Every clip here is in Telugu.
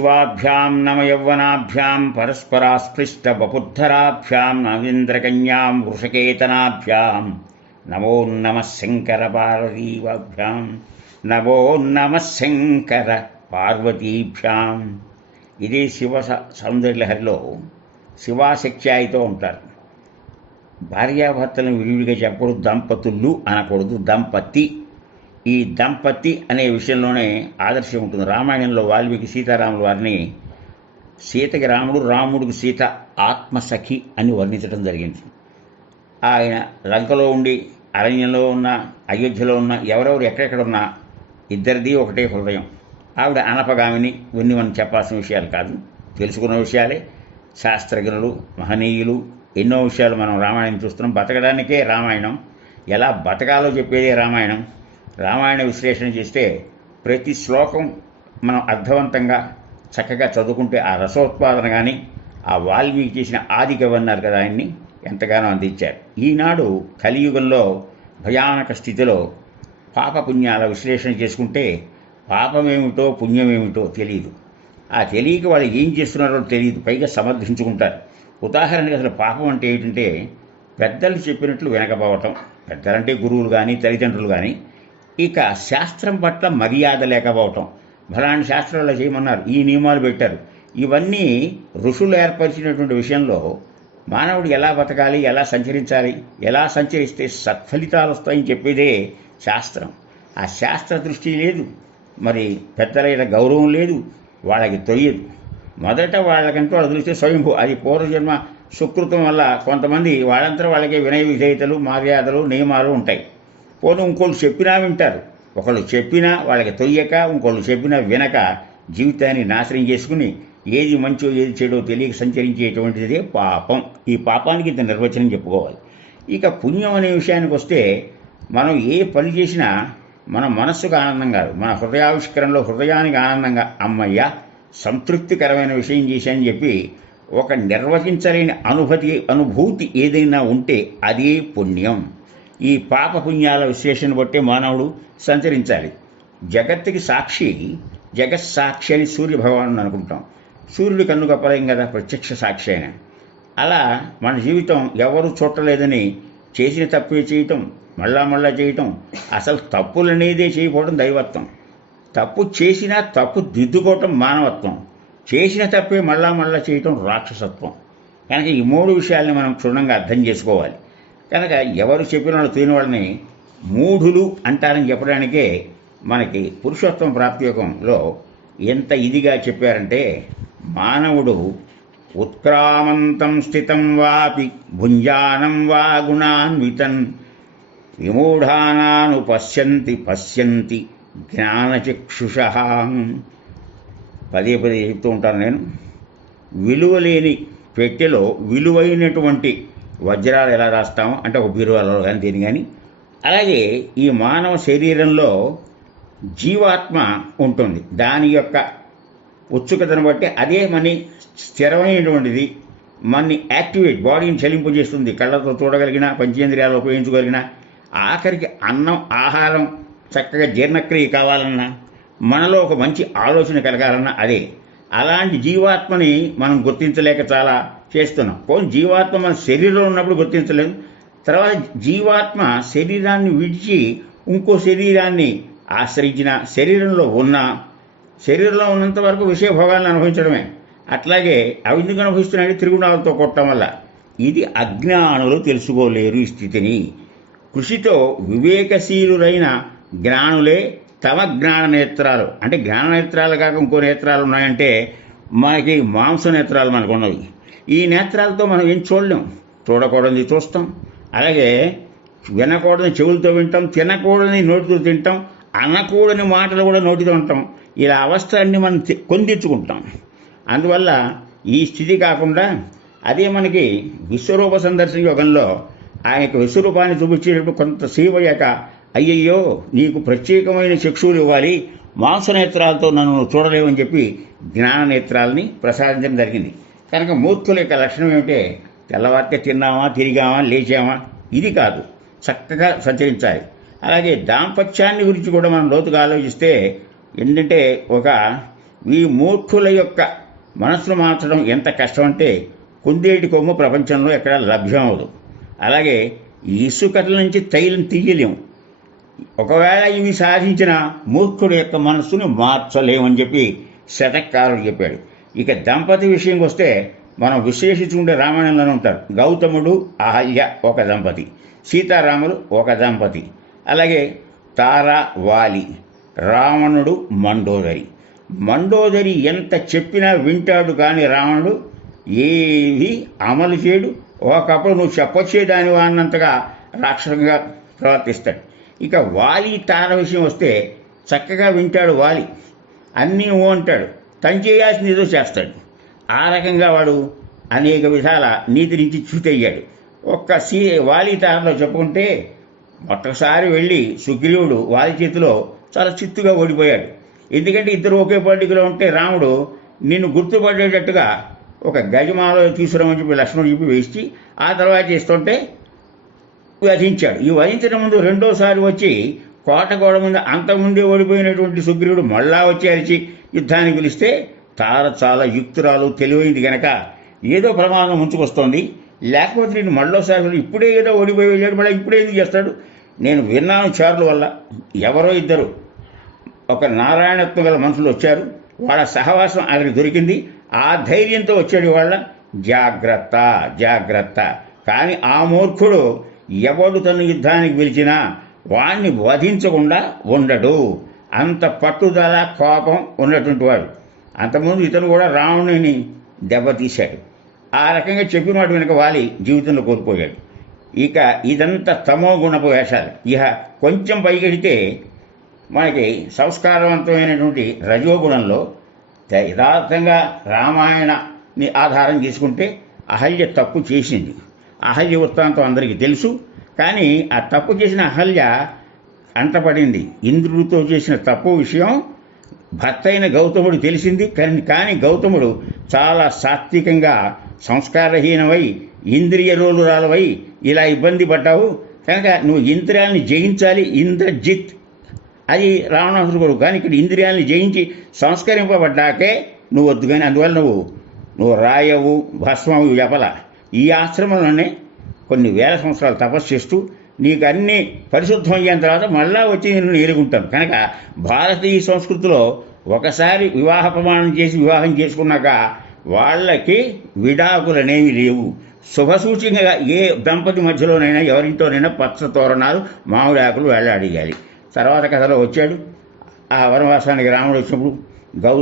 శివాభ్యాం నమ యౌవనాభ్యాం పరస్పరాస్పృష్ట బపుద్ధరాభ్యాం నవీంద్రకన్యాం వృషకేతనాభ్యాం నమో నమ శంకర పార్వతీభ్యాం నమో శంకర పార్వతీభ్యాం ఇదే శివ స- సౌందర్యలహరిలో శివాశక్త్యాయితో ఉంటారు. భార్యాభర్తలను విడివిడిగా చెప్పకూడదు దంపతులు అనకూడదు దంపతి ఈ దంపతి అనే విషయంలోనే ఆదర్శం ఉంటుంది. రామాయణంలో వాల్మీకి సీతారాముల వారిని సీతకి రాముడు రాముడికి సీత ఆత్మసఖి అని వర్ణించడం జరిగింది. ఆయన లంకలో ఉండి అరణ్యంలో ఉన్న అయోధ్యలో ఉన్న ఎవరెవరు ఎక్కడెక్కడ ఉన్నా ఇద్దరిది ఒకటే హృదయం. ఆవిడ అనపగామిని ఇవన్నీ మనం చెప్పాల్సిన విషయాలు కాదు. తెలుసుకున్న విషయాలే. శాస్త్రజ్ఞులు మహనీయులు ఎన్నో విషయాలు మనం రామాయణం చూస్తున్నాం. బతకడానికే రామాయణం. ఎలా బతకాలో చెప్పేదే రామాయణం. రామాయణ విశ్లేషణ చేస్తే ప్రతి శ్లోకం మనం అర్థవంతంగా చక్కగా చదువుకుంటే ఆ రసోత్పాదన కానీ ఆ వాల్మీకి చేసిన ఆది కవి అన్నారు కదా ఆయన్ని ఎంతగానో అందించారు. ఈనాడు కలియుగంలో భయానక స్థితిలో పాపపుణ్యాల విశ్లేషణ చేసుకుంటే పాపమేమిటో పుణ్యమేమిటో తెలియదు ఆ తెలియక వాళ్ళు ఏం చేస్తున్నారో తెలియదు పైగా సమర్థించుకుంటారు. ఉదాహరణకి అసలు పాపం అంటే ఏంటంటే పెద్దలు చెప్పినట్లు వినకపోవటం. పెద్దలంటే గురువులు కానీ తల్లిదండ్రులు కానీ ఇక శాస్త్రం పట్ల మర్యాద లేకపోవటం. ఫలాని శాస్త్రాలు చేయమన్నారు. ఈ నియమాలు పెట్టారు. ఇవన్నీ ఋషులు ఏర్పరిచినటువంటి విషయంలో మానవుడు ఎలా బతకాలి ఎలా సంచరించాలి ఎలా సంచరిస్తే సత్ఫలితాలు వస్తాయని చెప్పేదే శాస్త్రం. ఆ శాస్త్ర దృష్టి లేదు. మరి పెద్దలైన గౌరవం లేదు. వాళ్ళకి తెలియదు. మొదట వాళ్ళకంటూ వాళ్ళ దృష్టి స్వయంభూ. అది పూర్వజన్మ సుకృతం వల్ల కొంతమంది వాళ్ళంతా వాళ్ళకి వినయ విధేయతలు మర్యాదలు నియమాలు ఉంటాయి. పోను ఇంకోళ్ళు చెప్పినా వింటారు. ఒకళ్ళు చెప్పినా వాళ్ళకి తొయ్యక ఇంకోళ్ళు చెప్పినా వినక జీవితాన్ని నాశనం చేసుకుని ఏది మంచో ఏది చెడో తెలియక సంచరించేటువంటిదే పాపం. ఈ పాపానికి ఇంత నిర్వచనం చెప్పుకోవాలి. ఇక పుణ్యం అనే విషయానికి వస్తే మనం ఏ పని చేసినా మన మనస్సుకు ఆనందం కాదు. మన హృదయావిష్కరణలో హృదయానికి ఆనందంగా అమ్మయ్య సంతృప్తికరమైన విషయం చేశానని చెప్పి ఒక నిర్వచించలేని అనుభూతి అనుభూతి ఏదైనా ఉంటే అదే పుణ్యం. ఈ పాప పుణ్యాల విశ్లేషణ బట్టే మానవుడు సంచరించాలి. జగత్తుకి సాక్షి జగత్ సాక్షి అని సూర్య భగవాను అనుకుంటాం. సూర్యుడి కన్ను గొప్పలేం కదా ప్రత్యక్ష సాక్షి అయిన. అలా మన జీవితం ఎవరు చూడలేదని చేసిన తప్పే చేయటం మళ్ళా మళ్ళా చేయటం అసలు తప్పులనేదే చేయకపోవడం దైవత్వం. తప్పు చేసినా తప్పు దిద్దుకోవటం మానవత్వం. చేసిన తప్పే మళ్ళా మళ్ళా చేయటం రాక్షసత్వం. కనుక ఈ మూడు విషయాల్ని మనం క్షుణ్ణంగా అర్థం చేసుకోవాలి. కనుక ఎవరు చెప్పిన వాళ్ళు తెలియని వాళ్ళని మూఢులు అంటారని చెప్పడానికే మనకి పురుషోత్తం ప్రాప్తియోగంలో ఎంత ఇదిగా చెప్పారంటే మానవుడు ఉత్క్రామంతం స్థితం వాపి భుంజానం వా గుణాన్వితన్ విమూఢానాను పశ్యంతి పశ్యంతి జ్ఞానచక్షుష. పదే పదే చెప్తూ ఉంటాను నేను. విలువలేని పెట్టెలో విలువైనటువంటి వజ్రాలు ఎలా రాస్తామో అంటే ఒక బీరువాలో కానీ దేని కానీ అలాగే ఈ మానవ శరీరంలో జీవాత్మ ఉంటుంది. దాని యొక్క ఉత్సుకతను బట్టి అదే మని స్థిరమైనటువంటిది మన్ని యాక్టివేట్ బాడీని చలింపజేస్తుంది కళ్ళతో చూడగలిగిన పంచేంద్రియాలు ఉపయోగించగలిగిన ఆఖరికి అన్నం ఆహారం చక్కగా జీర్ణక్రియ కావాలన్నా మనలో ఒక మంచి ఆలోచన కలగాలన్నా అదే. అలాంటి జీవాత్మని మనం గుర్తించలేక చాలా చేస్తున్నాం. పోనీ జీవాత్మ మన శరీరంలో ఉన్నప్పుడు గుర్తించలేదు తర్వాత జీవాత్మ శరీరాన్ని విడిచి ఇంకో శరీరాన్ని ఆశ్రయించిన శరీరంలో ఉన్న శరీరంలో ఉన్నంత వరకు విషయ భోగాలను అనుభవించడమే. అట్లాగే అవి ఎందుకు అనుభవిస్తున్నాయంటే త్రిగుణాలతో కొట్టడం వల్ల. ఇది అజ్ఞానులు తెలుసుకోలేరు ఈ స్థితిని. కృషితో వివేకశీలురైన జ్ఞానులే తమ జ్ఞాన నేత్రాలు. అంటే జ్ఞాన నేత్రాలు కాక ఇంకో నేత్రాలు ఉన్నాయంటే మనకి మాంస నేత్రాలు మనకు ఉన్నవి ఈ నేత్రాలతో మనం ఏం చూడలేం. చూడకూడదు చూస్తాం. అలాగే వినకూడని చెవులతో వింటాం. తినకూడని నోటితో తింటాం. అనకూడని మాటలు కూడా నోటితో ఉంటాం ఇలా అవస్థ అన్ని మనం కొందించుకుంటాం. అందువల్ల ఈ స్థితి కాకుండా అదే మనకి విశ్వరూప సందర్శన యోగంలో ఆయన యొక్క విశ్వరూపాన్ని చూపించేటప్పుడు కొంత సేవయ్యాక అయ్యయ్యో నీకు ప్రత్యేకమైన చక్షువులు ఇవ్వాలి. మాంసనేత్రాలతో నన్ను చూడలేవని చెప్పి జ్ఞాన నేత్రాలని ప్రసాదించడం జరిగింది. కనుక మూర్ఖుల యొక్క లక్షణం ఏమిటంటే తెల్లవారితే తిన్నామా తిరిగామా లేచామా ఇది కాదు. చక్కగా సంచరించాలి. అలాగే దాంపత్యాన్ని గురించి కూడా మనం లోతుగా ఆలోచిస్తే ఏంటంటే ఒక ఈ మూర్ఖుల యొక్క మనసును మార్చడం ఎంత కష్టం అంటే కుందేటి కొమ్ము ప్రపంచంలో ఎక్కడ లభ్యం అవదు అలాగే ఇసుకల నుంచి తైలం తీయలేము. ఒకవేళ ఇవి సాధించిన మూర్ఖుడు యొక్క మనస్సును మార్చలేమని చెప్పి శతకారుడు చెప్పాడు. ఇక దంపతి విషయంకి వస్తే మనం విశ్లేషించుకుంటే రామాయణంలోనే ఉంటారు. గౌతముడు అహల్య ఒక దంపతి. సీతారాములు ఒక దంపతి. అలాగే తారా వాలి రావణుడు మండోదరి. మండోదరి ఎంత చెప్పినా వింటాడు కానీ రావణుడు ఏది అమలు చేయడు. ఒకప్పుడు నువ్వు చెప్పొచ్చేదాని అన్నంతగా రాక్షసంగా ప్రవర్తిస్తాడు. ఇక వాలి తాన విషయం వస్తే చక్కగా వింటాడు వాలి. అన్నీ ఓ అంటాడు. తను చేయాల్సింది ఏదో చేస్తాడు. ఆ రకంగా వాడు అనేక విధాల నీతి నుంచి చూతయ్యాడు ఒక్క సీ వాలి తానలో చెప్పుకుంటే ఒక్కసారి వెళ్ళి సుగ్రీవుడు వాలి చేతిలో చాలా చిత్తుగా ఓడిపోయాడు. ఎందుకంటే ఇద్దరు ఒకే పార్టీలో ఉంటే రాముడు నిన్ను గుర్తుపడేటట్టుగా ఒక గజమాలో తీసుకురామని చెప్పి లక్ష్మణుడు చెప్పి వేసి ఆ తర్వాత చేస్తుంటే వధించాడు ఈ వధించడం ముందు రెండోసారి వచ్చి కోట గోడ మీద అంతకుముందే ఓడిపోయినటువంటి సుగ్రీవుడు మళ్ళా వచ్చి అరిచి యుద్ధానికి పిలిస్తే తార చాలా యుక్తురాలు తెలివైంది గనక ఏదో ప్రమాదం ముంచుకొస్తోంది. లేకపోతే నేను మళ్ళోసారి ఇప్పుడే ఏదో ఓడిపోయి వెళ్ళాడు మళ్ళీ ఇప్పుడే ఎందుకు చేస్తాడు? నేను విన్నాను చారుల వల్ల. ఎవరో ఇద్దరు. ఒక నారాయణత్వం గల మనుషులు వచ్చారు. వాళ్ళ సహవాసం అతనికి దొరికింది. ఆ ధైర్యంతో వచ్చాడు వాళ్ళ జాగ్రత్త జాగ్రత్త. కానీ ఆ మూర్ఖుడు ఎవడు తన యుద్ధానికి పిలిచినా వాణ్ణి వధించకుండా ఉండడు. అంత పట్టుదల కోపం ఉన్నటువంటి వాడు. అంతకుముందు ఇతను కూడా రావణుని దెబ్బతీశాడు ఆ రకంగా చెప్పిన మాట వెనుక వాలి జీవితంలో కోల్పోయాడు. ఇక ఇదంతా తమో గుణపు వేషాలు. ఇక కొంచెం పైకెడితే మనకి సంస్కారవంతమైనటువంటి రజోగుణంలో యథార్థంగా రామాయణని ఆధారం తీసుకుంటే అహల్య తప్పు చేసింది. అహల్య వృత్తాంతం అందరికీ తెలుసు. కానీ ఆ తప్పు చేసిన అహల్య అంటపడింది ఇంద్రుడితో చేసిన తప్పు విషయం భర్త అయిన గౌతముడు తెలిసింది. కానీ కానీ గౌతముడు చాలా సాత్వికంగా సంస్కారహీనమై ఇంద్రియ రోలురాలవై ఇలా ఇబ్బంది పడ్డావు. కనుక నువ్వు ఇంద్రియాలని జయించాలి. ఇంద్రజిత్. అది రావణాసుడు కొడుకు. కానీ ఇక్కడ ఇంద్రియాలని జయించి సంస్కరింపబడ్డాకే నువ్వు వద్దు. కానీ అందువల్ల నువ్వు నువ్వు రాయవు భస్మవు ఎపల ఈ ఆశ్రమంలోనే కొన్ని వేల సంవత్సరాలు తపస్సు చేస్తూ నీకు అన్నీ పరిశుద్ధం అయిన తర్వాత మళ్ళా వచ్చి నేను ఎరుగుంటాను కనుక భారతీయ సంస్కృతిలో ఒకసారి వివాహ ప్రమాణం చేసి వివాహం చేసుకున్నాక వాళ్ళకి విడాకులనేవి లేవు. శుభసూచకంగా ఏ దంపతి మధ్యలోనైనా ఎవరింటోనైనా పచ్చ తోరణాలు మామిడి ఆకులు వెళ్ళాడియాలి తర్వాత కథలో వచ్చాడు. ఆ వనవాసానికి రాముడు వచ్చినప్పుడు గౌ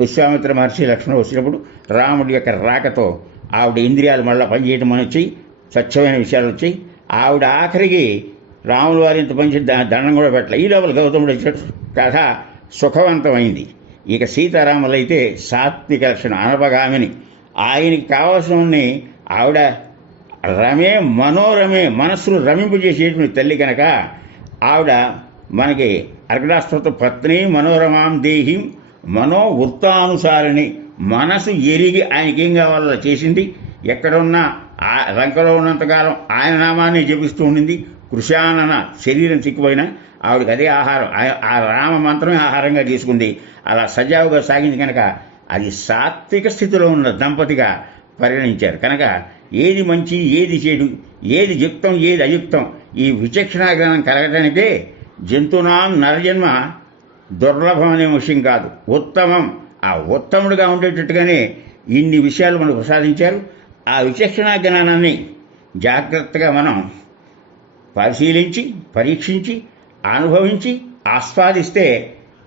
విశ్వామిత్ర మహర్షి లక్ష్మణుడు వచ్చినప్పుడు రాముడి యొక్క రాకతో ఆవిడ ఇంద్రియాలు మళ్ళీ పనిచేయటం అని వచ్చి స్వచ్ఛమైన విషయాలు వచ్చాయి ఆవిడ ఆఖరికి రాముల వారి ఇంత పని దండం కూడా పెట్టలే. ఈ లోపల గౌతముడు కథ సుఖవంతమైంది. ఇక సీతారాములైతే సాత్విక లక్షణం అనపగామిని. ఆయనకి కావాల్సిన ఆవిడ రమే మనోరమే మనస్సును రమింపజేసేటువంటి తల్లి కనుక ఆవిడ మనకి అర్గడాస్తోత పత్ని మనోరమాం దేహిం మనో వృత్తానుసారిని మనసు ఎరిగి ఆయనకి ఏం కావాలో చేసింది. ఎక్కడున్నా ఆ లంకలో ఉన్నంతకాలం ఆయన నామాన్ని జపిస్తూ ఉండింది. కృషానన శరీరం చిక్కుపోయినా ఆవిడకి అదే ఆహారం. ఆ- ఆ రామ మంత్రమే ఆహారంగా తీసుకుంది అలా సజావుగా సాగింది కనుక అది సాత్విక స్థితిలో ఉన్న దంపతిగా పరిగణించారు. కనుక ఏది మంచి ఏది చెడు ఏది యుక్తం ఏది అయుక్తం ఈ విచక్షణ జ్ఞానం కలగటానికే జంతునాం నరజన్మ దుర్లభం అనే విషయం కాదు. ఉత్తమం. ఆ ఉత్తముడుగా ఉండేటట్టుగానే ఇన్ని విషయాలు మనకు ప్రసాదించారు. ఆ విచక్షణ జ్ఞానాన్ని జాగ్రత్తగా మనం పరిశీలించి పరీక్షించి అనుభవించి ఆస్వాదిస్తే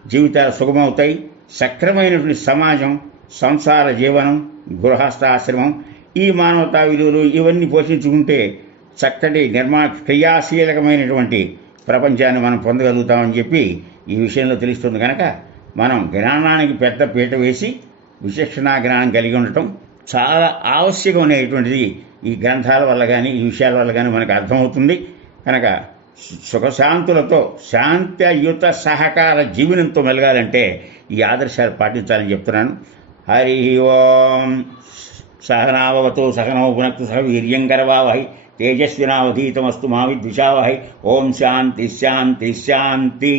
జీవితాలు సుగమవుతాయి సక్రమైనటువంటి సమాజం సంసార జీవనం గృహస్థాశ్రమం ఈ మానవతా విలువలు ఇవన్నీ పోషించుకుంటే చక్కటి నిర్మా క్రియాశీలకమైనటువంటి ప్రపంచాన్ని మనం పొందగలుగుతామని చెప్పి ఈ విషయంలో తెలుస్తుంది కనుక మనం జ్ఞానానికి పెద్ద పీట వేసి విచక్షణ జ్ఞానం కలిగి ఉండటం చాలా ఆవశ్యకమైనటువంటిది ఈ గ్రంథాల వల్ల కానీ ఈ విషయాల వల్ల కానీ మనకు అర్థమవుతుంది. కనుక సుఖశాంతులతో శాంతియుత సహకార జీవనంతో మెలగాలంటే ఈ ఆదర్శాలు పాటించాలని చెప్తున్నాను. హరి ఓం. సహనావతు సహనవ పునక్తు సహ వీర్యంకరవావహై తేజస్వినావధీతమస్తు మా విద్విషావహై ఓం శాంతి శాంతి శాంతి.